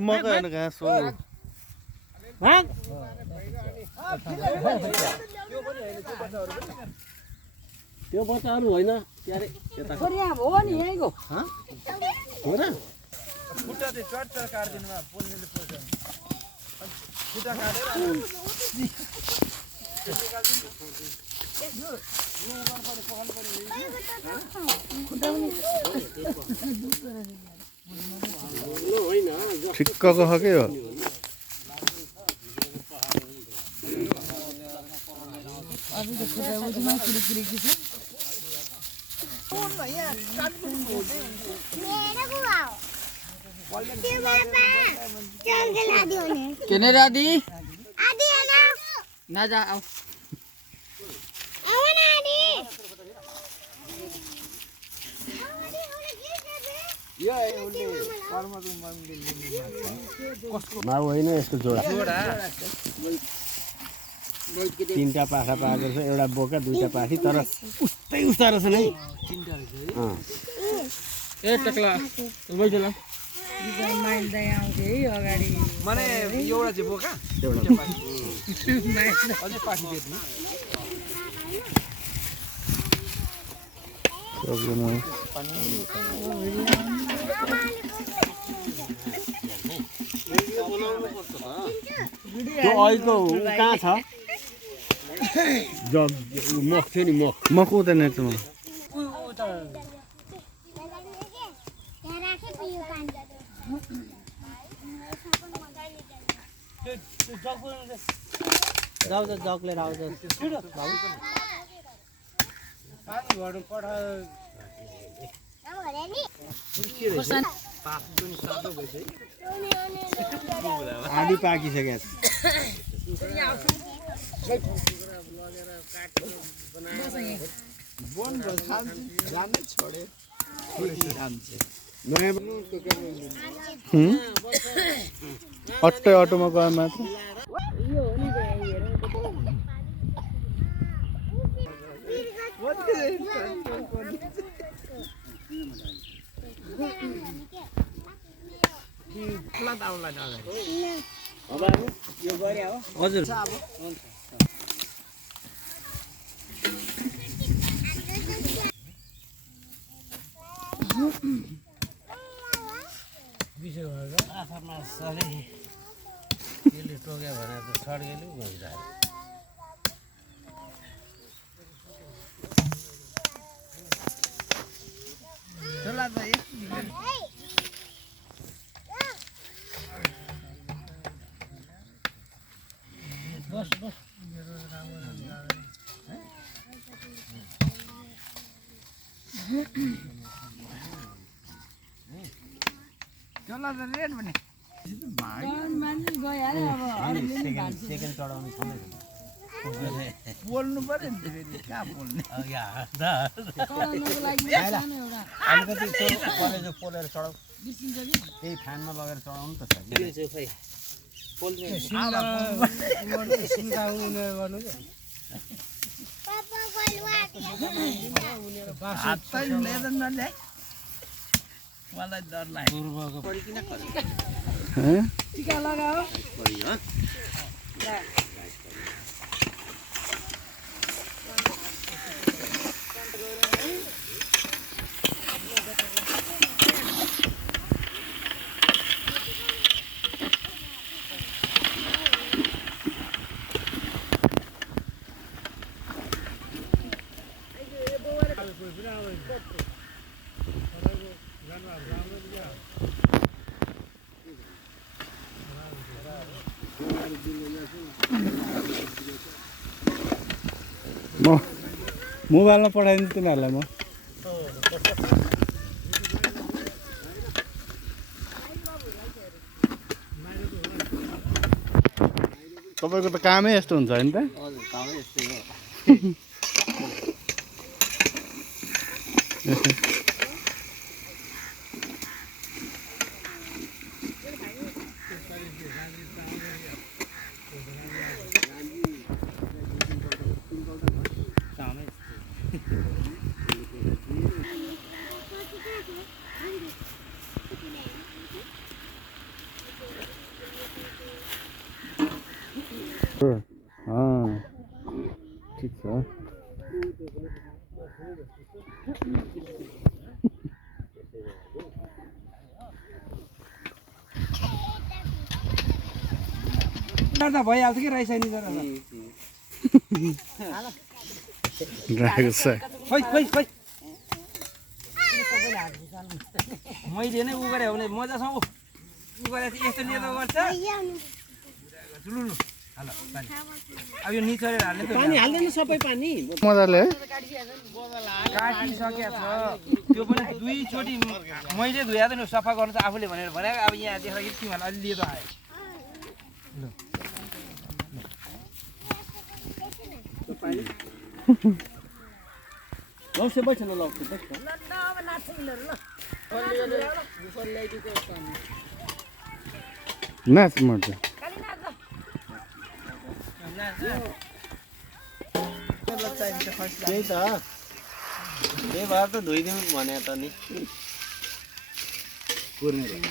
मकै होइन घाँस हो त्यो बच्चाहरू होइन हो नि यहीँको हो र खुट्टा चाहिँ चट्ट काट्दिनु भयो पोल्नेले पोल्छ खुट्टा काटेर ठिक्कको छ के हो केने दादी ना जा आओ माउ होइन यसको जोडा तीनटा पाखा पाएको छ एउटा बोका दुईटा पाखी तर उस्तै उस्ता रहेछ नि ए टक्ला बैठला माइल्दै आउँथे है अगाडि माने एउटा चाहिँ बोका एउटा अझै पाखी बेच्नु त्यो अहिलेको कहाँ छ मख थियो नि मख हुँदैन त्यो जग लिएर आउँछ आधी पाकिसकेको छ अट्टै अटोमा गयो मात्र हजुर आफूमा सधैँ त्यसले टोक्यो भने त सड्केले गइरहेको बस बस चला त रेड भने सेकेन्ड चढाउनु छ बोल्नु पर्यो नि फेरि कहाँ बोल्ने अलिकति कलेजो पोलेर चढाउ त्यही फ्यानमा लगेर चढाउनु त मलाई डर लाग्यो टिका लगाओ मोबाइलमा पठाइदिन्छु तिनीहरूलाई म तपाईँको त कामै यस्तो हुन्छ होइन त कामै यस्तै हो ठिक छ गर्दा भइहाल्छ कि राइस नि जरा ड्रागन साग खोइ खोइ खोइ मैले नै उ गरे हो भने मजासँग उ गरे यस्तो लिएर गर्छ लु लु हाल पानी अब यो निचरेर हाल्ने पानी हाल्दैन सबै पानी मजाले है काटिसकेको छ त्यो पनि दुई चोटि मैले धुया त सफा गर्नु त आफूले भनेर भने अब यहाँ देख्दाखेरि तिमीहरूलाई अलि लिएर आयो लौ से बैठ न लौ से बैठ नाच मर्छ त्यही त त्यही भएर त धोइदिउँ भने त नि